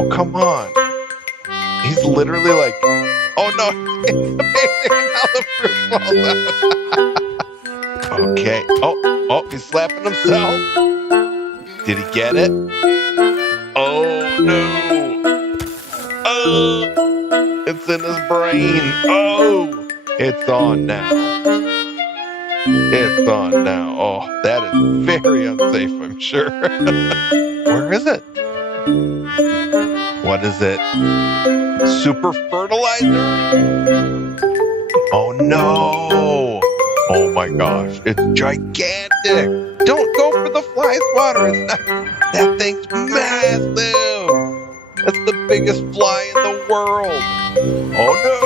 Oh, come on. He's literally like, oh no, it's amazing how the fruit falls out. Okay. Oh, he's slapping himself. Did he get it? Oh no. Oh, it's in his brain. Oh, it's on now. It's on now. Oh, that is very unsafe, I'm sure. Where is it? What is it? Super fertilizer? Oh no! Oh my gosh, it's gigantic! Don't go for the fly swatter. It's not, that thing's massive! That's the biggest fly in the world! Oh no!